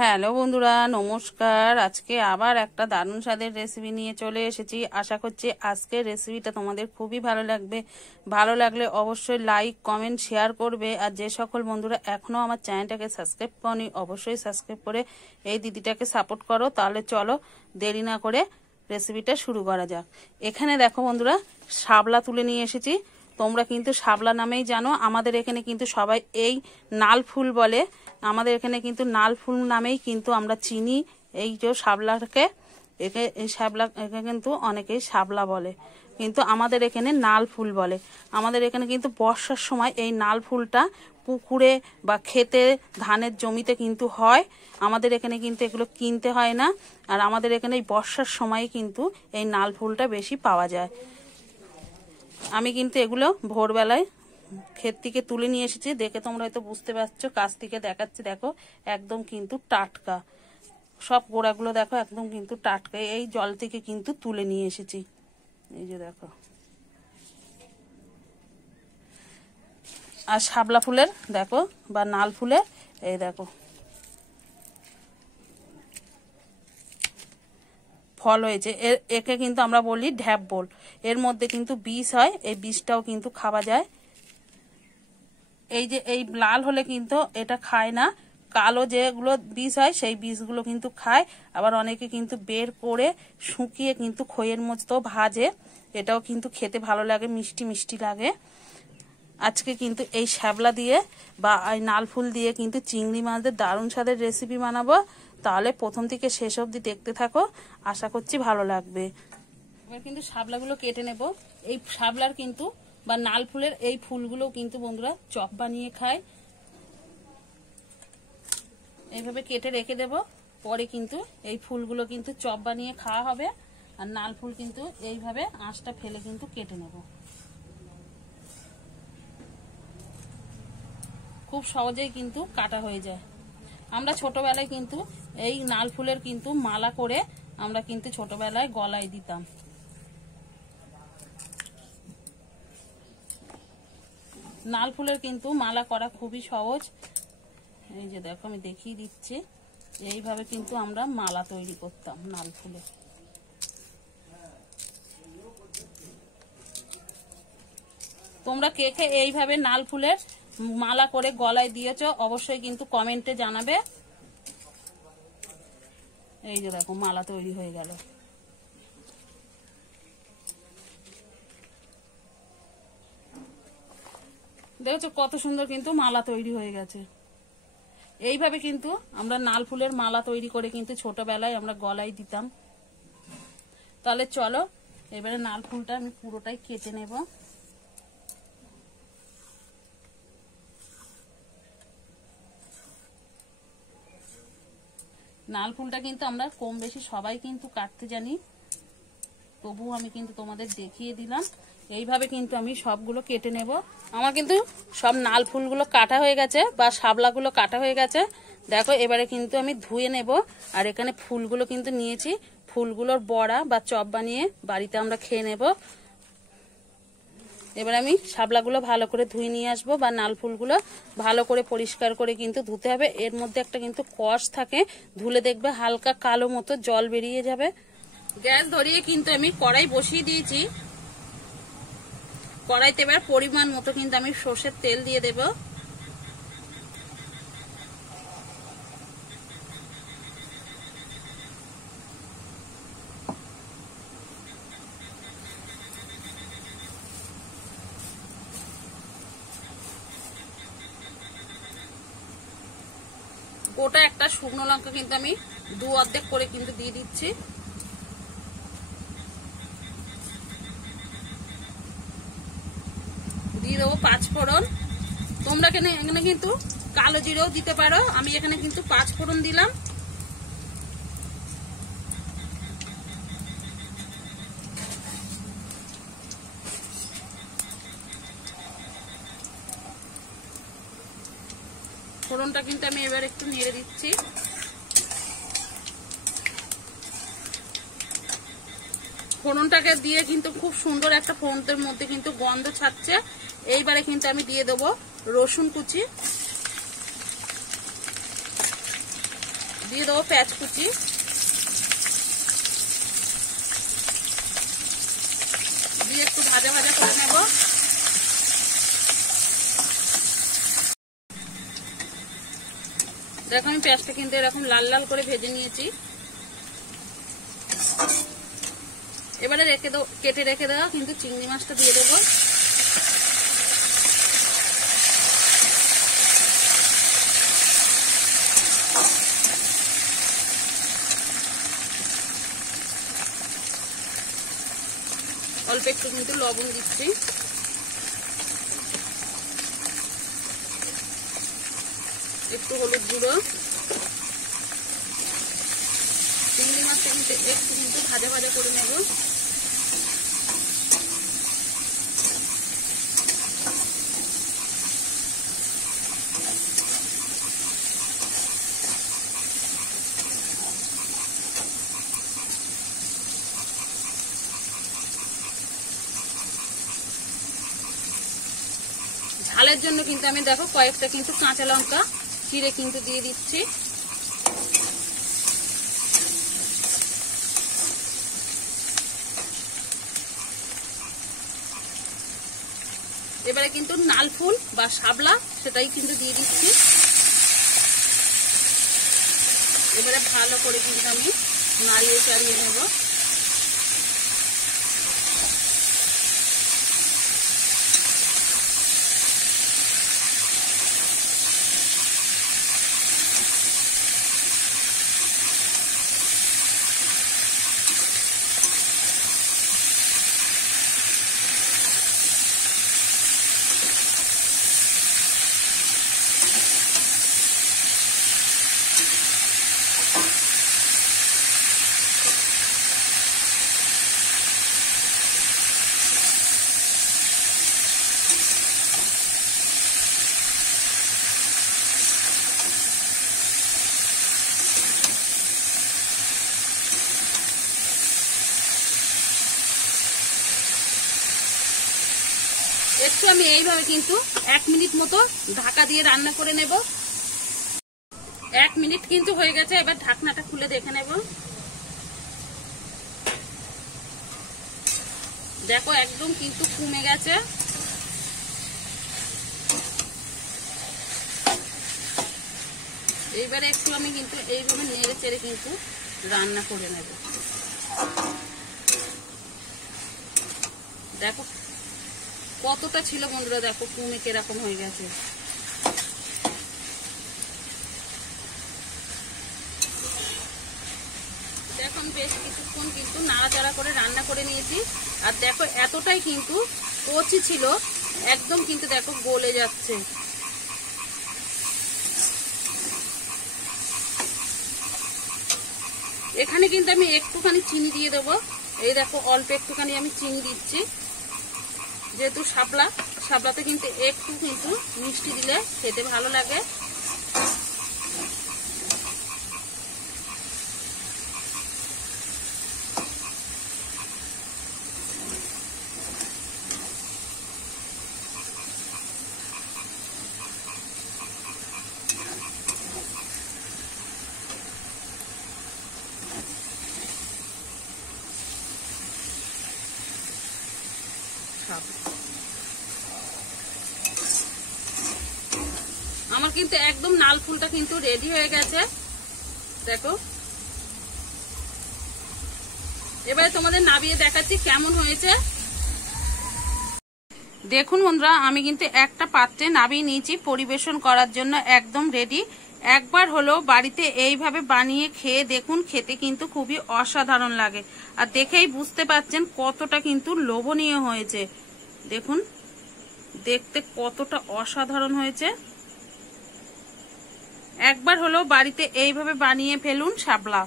Hello বন্ধুরা, নমস্কার। আজকে আবার একটা দারুণ স্বাদের রেসিপি নিয়ে চলে এসেছি। আশা করছি আজকের রেসিপিটা তোমাদের খুবই ভালো লাগবে। ভালো লাগলে অবশ্যই লাইক, কমেন্ট, শেয়ার করবে। আর যে সকল বন্ধুরা এখনও আমার চ্যানেলটাকে সাবস্ক্রাইব করনি, অবশ্যই সাবস্ক্রাইব করে এই দিদিটাকে সাপোর্ট করো। তাহলে চলো দেরি না করে রেসিপিটা শুরু করা যাক। এখানে দেখো বন্ধুরা, শাপলা তুলে নিয়ে এসেছি। তোমরা কিন্তু শাপলা নামেই জানো, আমাদের এখানে কিন্তু সবাই এই নাল ফুল বলে। আমাদের এখানে কিন্তু নাল ফুল নামেই কিন্তু আমরা চিনি এই যে শাপলাকে। একে এই শাপলা একে কিন্তু অনেকেই শাপলা বলে, কিন্তু আমাদের এখানে নাল ফুল বলে। আমাদের এখানে কিন্তু বর্ষার সময় এই নাল ফুলটা পুকুরে বা খেতে, ধানের জমিতে কিন্তু হয়। আমাদের এখানে কিন্তু এগুলো কিনতে হয় না। আর আমাদের এখানে এই বর্ষার সময় কিন্তু এই নাল ফুলটা বেশি পাওয়া যায়। আমি কিন্তু এগুলো ভোরবেলায় ক্ষেত থেকে তুলে নিয়ে এসেছি। দেখে তোমরা হয়তো বুঝতে পারছো, কাছ থেকে দেখাচ্ছি। দেখো একদম কিন্তু টাটকা, সব গোড়াগুলো দেখো একদম কিন্তু টাটকা। এই জল থেকে কিন্তু তুলে নিয়ে এসেছি। এই যে দেখো। আর শাপলা ফুলের দেখো বা নাল ফুলের এই দেখো ফল হয়েছে। একে কিন্তু আমরা বলি ঢ্যাপ বোল। এর মধ্যে কিন্তু বীজ হয়, এই বীজটাও কিন্তু খাওয়া যায়। এই যে এই লাল হলে কিন্তু এটা খায় না, কালো যেগুলো বীজ হয় সেই বীজগুলো কিন্তু খায়। আবার অনেকে কিন্তু বের করে শুকিয়ে কিন্তু খইয়ের মতো ভাজে, এটাও কিন্তু খেতে ভালো লাগে, মিষ্টি মিষ্টি লাগে। আজকে কিন্তু এই শ্যাবলা দিয়ে বা এই নাল ফুল দিয়ে কিন্তু চিংড়ি মাছের দারুণ স্বাদের রেসিপি বানাবো। তাহলে প্রথম থেকে শেষ অবধি দেখতে থাকো, আশা করছি ভালো লাগবে। এবার কিন্তু শাপলাগুলো কেটে নেব। এই শাপলার কিন্তু বা নাল ফুলের এই ফুলগুলো কিন্তু বন্ধুরা চপ বানিয়ে খায়। এইভাবে কেটে রেখে দেব, পরে কিন্তু এই ফুলগুলো কিন্তু চপ বানিয়ে খাওয়া হবে। আর নাল ফুল কিন্তু এইভাবে আঁশটা ফেলে কিন্তু কেটে নেব। খুব সহজেই কিন্তু কাটা হয়ে যায়। আমরা ছোটবেলায় কিন্তু এই নাল ফুলের কিন্তু মালা করে আমরা কিন্তু ছোটবেলায় গলায় দিতাম। নাল ফুলের কিন্তু মালা করা খুবই সহজ। এই যে দেখো আমি দেখিয়ে দিচ্ছি, এইভাবে কিন্তু আমরা মালা তৈরি করতাম নাল ফুলের। তোমরা কে কে এইভাবে নাল ফুলের মালা করে গলায় দিয়েছো অবশ্যই কিন্তু কমেন্টে জানাবে। এই যে দেখো মালা তৈরি হয়ে গেল। দেখছো কত সুন্দর কিন্তু মালা তৈরি হয়ে গেছে। এইভাবে কিন্তু আমরা নাল ফুলের মালা তৈরি করে কিন্তু ছোটবেলায় আমরা গলায় দিতাম। তাহলে চলো এবারে নাল ফুলটা আমি পুরোটাই কেটে নেব। নাল ফুলটা কিন্তু আমরা কম বেশি সবাই কিন্তু কাটতে জানি, তবুও আমি কিন্তু তোমাদের দেখিয়ে দিলাম। এইভাবে কিন্তু আমি সবগুলো কেটে নেব। আমার কিন্তু সব নাল ফুলগুলো কাটা হয়ে গেছে বা শাপলাগুলো কাটা হয়ে গেছে। দেখো এবারে কিন্তু আমি ধুয়ে নেব। আর এখানে ফুলগুলো কিন্তু নিয়েছি, ফুলগুলোর বড়া বা চপ বানিয়ে বাড়িতে আমরা খেয়ে নেব। এবার আমি শাপলাগুলো ভালো করে ধুয়ে নিয়ে আসবো, বা নাল ফুলগুলো ভালো করে পরিষ্কার করে কিন্তু ধুতে হবে। এর মধ্যে একটা কিন্তু কষ থাকে, ধুলে দেখবে হালকা কালো মতো জল বেরিয়ে যাবে। গ্যাস ধরিয়ে কিন্তু আমি কড়াই বসিয়ে দিয়েছি। কড়াইতে এবার পরিমাণ মতো কিন্তু আমি সর্ষের তেল দিয়ে দেব। গোটা একটা শুকনো লঙ্কা কিন্তু আমি দু অর্ধেক করে কিন্তু দিয়ে দিচ্ছি। দিয়ে দেবো পাঁচফোড়ন। তোমরা এখানে কিন্তু কালো জিরেও দিতে পারো, আমি এখানে কিন্তু পাঁচফোড়ন দিলাম। ফোড়নটা কিন্তু আমি এবার একটু নেড়ে দিচ্ছি। ফোড়নটাকে দিয়ে কিন্তু খুব সুন্দর একটা ফোড়নের মধ্যে কিন্তু গন্ধ ছাড়ছে। এইবারে কিন্তু আমি দিয়ে দেবো রসুন কুচি। দিয়ে দেবো পেঁয়াজ কুচি, দিয়ে একটু ভাজা ভাজা করে নেব। দেখো আমি পেঁয়াজটা কিন্তু এরকম লাল লাল করে ভেজে নিয়েছি। এবারে কেটে রেখে দেওয়া কিন্তু চিংড়ি মাছটা দিয়ে দেবো। অল্প একটু কিন্তু লবণ দিচ্ছি, একটু হলুদ গুঁড়ো। চিংড়ি মাছটা কিন্তু একটু কিন্তু ভাজা ভাজা করে নেব। ঝালের জন্য কিন্তু আমি দেখো কয়েকটা কিন্তু কাঁচা লঙ্কা চিড়ে কিন্তু দিয়ে দিচ্ছি। এবারে কিন্তু নাল ফুল বা শাপলা সেটাই কিন্তু দিয়ে দিচ্ছি। এবারে ভালো করে কিন্তু আমি নাড়িয়ে চাড়িয়ে নেব। একটু আমি এইভাবে কিন্তু 1 মিনিট মতো ঢাকা দিয়ে রান্না করে নেব। 1 মিনিট কিন্তু হয়ে গেছে, এবার ঢাকনাটা খুলে দেখে নেব। দেখো একদম কিন্তু কমে গেছে। এইবারে একটু আমি কিন্তু এইভাবে নেড়ে চেড়ে কিন্তু রান্না করে নেব। দেখো কতটা ছিল বন্ধুরা, দেখো কমে কিরকম হয়ে গেছে। দেখো আমি বেশ কিছুক্ষণ কিন্তু নাড়াচাড়া করে রান্না করে নিয়েছি। আর দেখো এতটাই কিন্তু কচি ছিল, একদম কিন্তু দেখো গলে যাচ্ছে। এখানে কিন্তু আমি একটুখানি চিনি দিয়ে দেবো। এই দেখো অল্প একটুখানি আমি চিনি দিচ্ছি, যেহেতু শাপলাতে কিন্তু একটু কিন্তু মিষ্টি দিলে খেতে ভালো লাগে। আমার কিন্তু একদম নাল ফুলটা কিন্তু রেডি হয়ে গেছে। দেখো এবারে তোমাদের নাবিয়ে দেখাচ্ছি কেমন হয়েছে। দেখুন বন্ধুরা আমি কিন্তু একটা পাত্রে নাবিয়ে নিয়েছি পরিবেশন করার জন্য, একদম রেডি। একবার হলো বাড়িতে এইভাবে বানিয়ে খেয়ে দেখুন, খেতে কিন্তু খুবই অসাধারণ লাগে। আর দেখেই বুঝতে পারছেন কতটা কিন্তু লোভনীয় হয়েছে। দেখুন দেখতে কতটা অসাধারণ হয়েছে। একবার হলো বাড়িতে এইভাবে বানিয়ে ফেলুন শাপলা।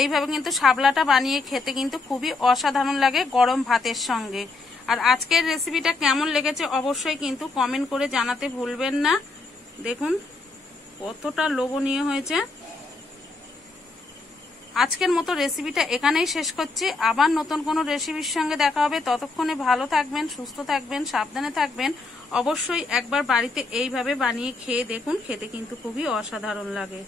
এইভাবে কিন্তু শাপলাটা বানিয়ে খেতে কিন্তু খুবই অসাধারণ লাগে গরম ভাতের সঙ্গে। আর আজকের রেসিপিটা কেমন লেগেছে অবশ্যই কিন্তু কমেন্ট করে জানাতে ভুলবেন না। দেখুন কতটা লোভনীয় হয়েছে। আজকের মতো রেসিপিটা এখানেই শেষ করছি। আবার নতুন কোনো রেসিপির সঙ্গে দেখা হবে। ততক্ষণে ভালো থাকবেন, সুস্থ থাকবেন, সাবধানে থাকবেন। অবশ্যই একবার বাড়িতে এইভাবে বানিয়ে খেয়ে দেখুন, খেতে কিন্তু খুবই অসাধারণ লাগে।